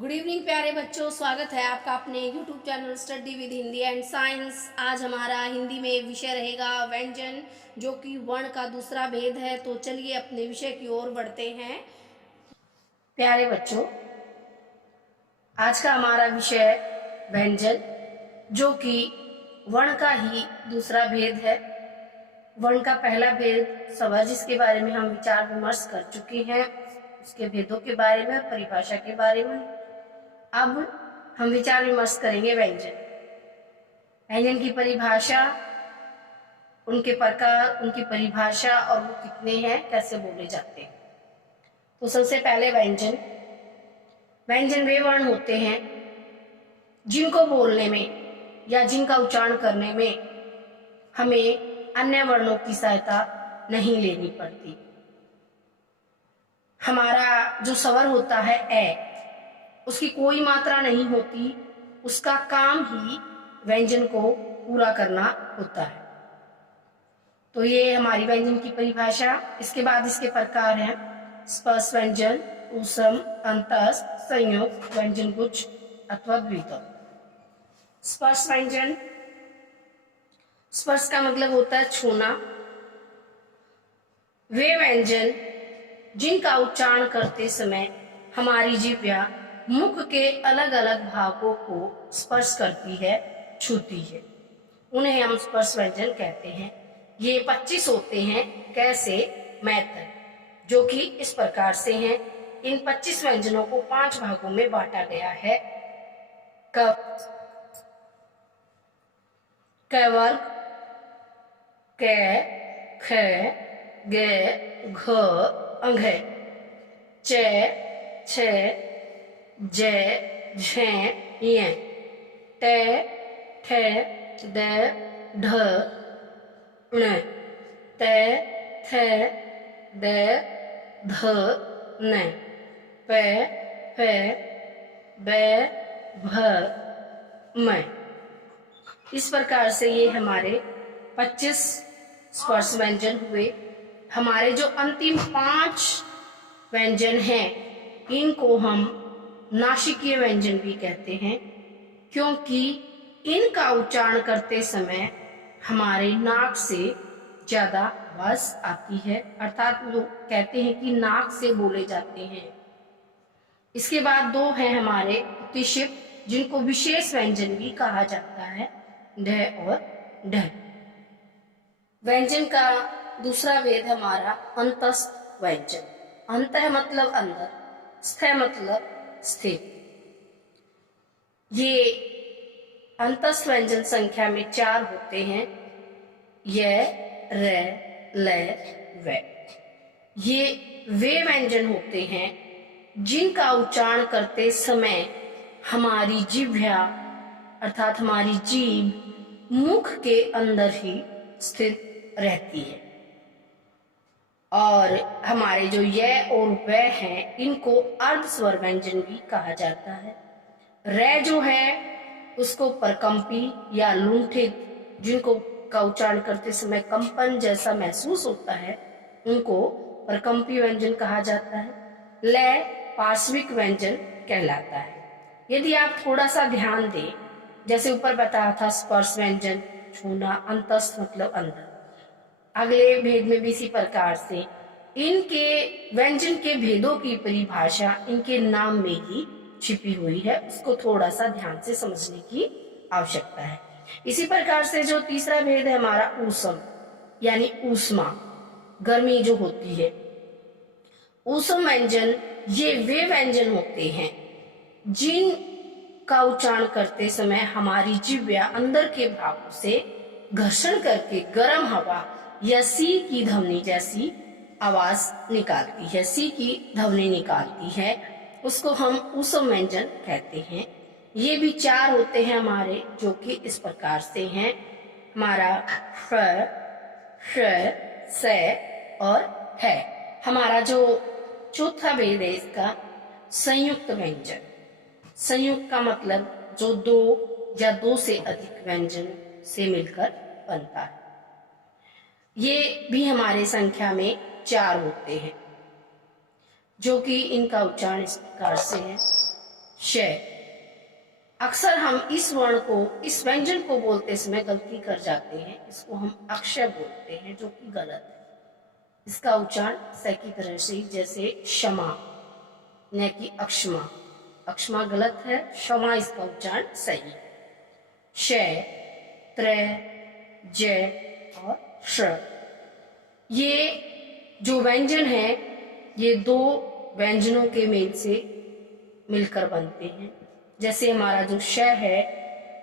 Good evening प्यारे बच्चों, स्वागत है आपका अपने YouTube channel study with Hindi and science. आज हमारा हिंदी में विषय रहेगा व्यंजन, जो कि वर्ण का दूसरा भेद है। तो चलिए अपने विषय की ओर बढ़ते हैं। प्यारे बच्चों, आज का हमारा विषय व्यंजन, जो कि वर्ण का ही दूसरा भेद है। वर्ण का पहला भेद स्वर, जिसके बारे में हम विचार विमर्श कर चुके हैं, उसके भेदों के बारे में, परिभाषा के बारे में। अब हम विचार विमर्श करेंगे व्यंजन। व्यंजन की परिभाषा, उनके प्रकार, उनकी परिभाषा और वो कितने हैं, कैसे बोले जाते हैं। तो सबसे पहले व्यंजन वे वर्ण होते हैं जिनको बोलने में या जिनका उच्चारण करने में हमें अन्य वर्णों की सहायता नहीं लेनी पड़ती। हमारा जो स्वर होता है ए, उसकी कोई मात्रा नहीं होती, उसका काम ही व्यंजन को पूरा करना होता है। तो ये हमारी व्यंजन की परिभाषा। इसके बाद इसके प्रकार हैं स्पर्श व्यंजन, ऊष्म, अंतस्थ, संयुक्त, व्यंजन गुच्छ अथवा द्वित्व। स्पर्श व्यंजन, स्पर्श का मतलब होता है छूना। वे व्यंजन जिनका उच्चारण करते समय हमारी जिह्वा मुख के अलग अलग भागों को स्पर्श करती है, छूती है, उन्हें हम स्पर्श व्यंजन कहते हैं। ये 25 होते हैं। कैसे? मैथड, जो कि इस प्रकार से हैं। इन 25 व्यंजनों को 5 भागों में बांटा गया है। क वर्ग, क, ख, ग, घ, अंघ, च, छ, ज, झ, ञ, ट, ठ, ड, ढ, ण, त, थ, द, ध, न, प, फ, ब, भ, म। इस प्रकार से ये हमारे 25 स्पर्श व्यंजन हुए। हमारे जो अंतिम 5 व्यंजन हैं, इनको हम नासिकीय व्यंजन भी कहते हैं, क्योंकि इनका उच्चारण करते समय हमारे नाक से ज्यादा आवाज आती है, अर्थात लोग कहते हैं कि नाक से बोले जाते हैं। इसके बाद 2 हैं हमारे उत्क्षेप, जिनको विशेष व्यंजन भी कहा जाता है, ढ और ढ। व्यंजन का दूसरा भेद हमारा अंतस्थ व्यंजन। अंत मतलब अंदर, स्थ मतलब स्थित। ये अंतस्थ व्यंजन संख्या में 4 होते हैं, य, र, ल, व। ये वे व्यंजन होते हैं जिनका उच्चारण करते समय हमारी जिह्वा अर्थात हमारी जीभ मुख के अंदर ही स्थित रहती है। और हमारे जो य और व हैं, इनको अर्ध स्वर व्यंजन भी कहा जाता है। र जो है उसको परकंपी या लुंठित, जिनको का उच्चारण करते समय कंपन जैसा महसूस होता है, उनको परकंपी व्यंजन कहा जाता है। ल पार्श्विक व्यंजन कहलाता है। यदि आप थोड़ा सा ध्यान दें, जैसे ऊपर बताया था स्पर्श व्यंजन छूना, अंतस्थ मतलब अंदर, अगले भेद में भी इसी प्रकार से इनके व्यंजन के भेदों की परिभाषा इनके नाम में ही छिपी हुई है, उसको थोड़ा सा ध्यान से समझने की आवश्यकता है। इसी प्रकार से जो तीसरा भेद है हमारा ऊष्म, यानी ऊष्मा, गर्मी जो होती है। ऊष्म व्यंजन ये वे व्यंजन होते हैं जिन का उच्चारण करते समय हमारी जिह्वा अंदर के भागों से घर्षण करके गर्म हवा या सी की ध्वनि जैसी आवाज निकालती है, सी की ध्वनि निकालती है, उसको हम ऊष्म व्यंजन कहते हैं। ये भी 4 होते हैं हमारे, जो कि इस प्रकार से हैं हमारा फ, श, स और है। हमारा जो चौथा भेद है इसका संयुक्त व्यंजन। संयुक्त का मतलब जो 2 या 2 से अधिक व्यंजन से मिलकर बनता है। ये भी हमारे संख्या में 4 होते हैं, जो कि इनका उच्चारण इस प्रकार से है श। अक्सर हम इस वर्ण को, इस व्यंजन को बोलते समय गलती कर जाते हैं, इसको हम अक्षय बोलते हैं, जो कि गलत है। इसका उच्चारण स की तरह से, जैसे क्षमा न कि अक्षमा। अक्षमा गलत है, क्षमा इसका उच्चारण सही। श, त्र, ज और श, ये जो व्यंजन है ये दो व्यंजनों के मेल से मिलकर बनते हैं। जैसे हमारा जो श है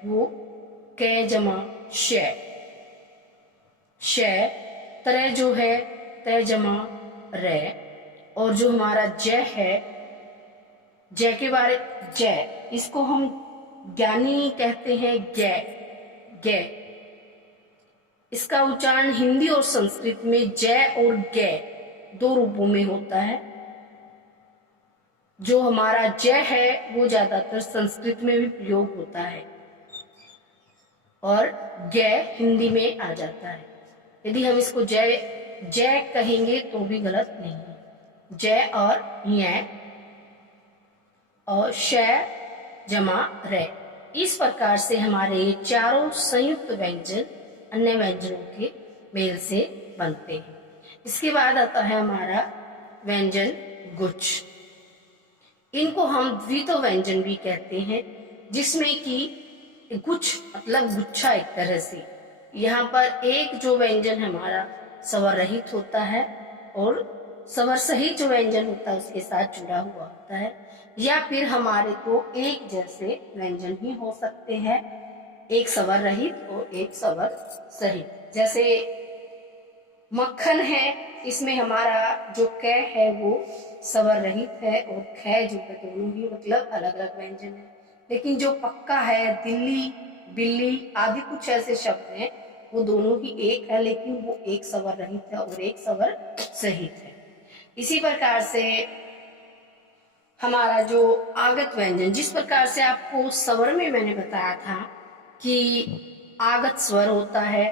वो क जमा श, श, त्र जो है त जमा र, और जो हमारा ज है, ज के बारे ज, इसको हम ज्ञानी कहते हैं ग, ग। इसका उच्चारण हिंदी और संस्कृत में ज और ग दो रूपों में होता है। जो हमारा ज है वो ज्यादातर संस्कृत में भी प्रयोग होता है और ग हिंदी में आ जाता है। यदि हम इसको ज कहेंगे तो भी गलत नहीं है। ज और य और श जमा र, इस प्रकार से हमारे चारों संयुक्त व्यंजन अन्य व्यंजनों के मेल से बनते हैं। इसके बाद आता है हमारा व्यंजन गुच्छ। इनको हम द्वित्व व्यंजन भी कहते हैं, जिसमें कि गुच्छ मतलब गुच्छा एक तरह से। यहाँ पर एक जो व्यंजन हमारा स्वर रहित होता है और स्वर सहित जो व्यंजन होता है उसके साथ जुड़ा हुआ होता है, या फिर हमारे को एक जैसे व्यंजन ही हो सकते हैं, एक स्वर रहित और एक स्वर सहित। जैसे मक्खन है, इसमें हमारा जो क है वो स्वर रहित है और ख जो है दोनों ही मतलब अलग अलग व्यंजन है। लेकिन जो पक्का है, दिल्ली, बिल्ली आदि कुछ ऐसे शब्द हैं वो दोनों ही एक है, लेकिन वो एक स्वर रहित है और एक स्वर सहित है। इसी प्रकार से हमारा जो आगत व्यंजन, जिस प्रकार से आपको स्वर में मैंने बताया था कि आगत स्वर होता है,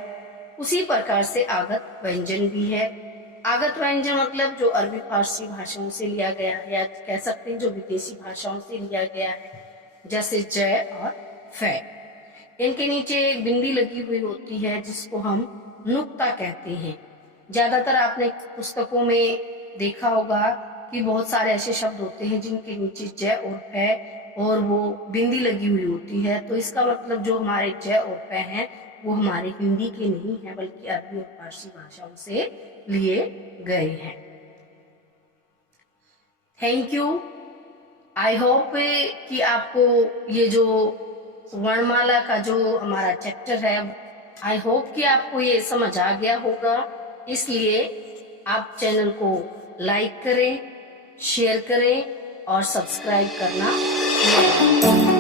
उसी प्रकार से आगत व्यंजन भी है। आगत व्यंजन मतलब जो अरबी फारसी भाषाओं से लिया गया है, या कह सकते हैं जो विदेशी भाषाओं से लिया गया है, जैसे ज और फ। इनके नीचे एक बिंदी लगी हुई होती है जिसको हम नुक्ता कहते हैं। ज्यादातर आपने पुस्तकों में देखा होगा कि बहुत सारे ऐसे शब्द होते हैं जिनके नीचे ज और फ और वो बिंदी लगी हुई होती है। तो इसका मतलब जो हमारे ज और फ हैं वो हमारे हिंदी के नहीं है, बल्कि अरबी और फारसी भाषाओं से लिए गए हैं। Thank you. आई होप कि आपको ये जो वर्णमाला का जो हमारा चैप्टर है, आई होप कि आपको ये समझ आ गया होगा। इसलिए आप चैनल को लाइक करें, शेयर करें और सब्सक्राइब करना न भूलें।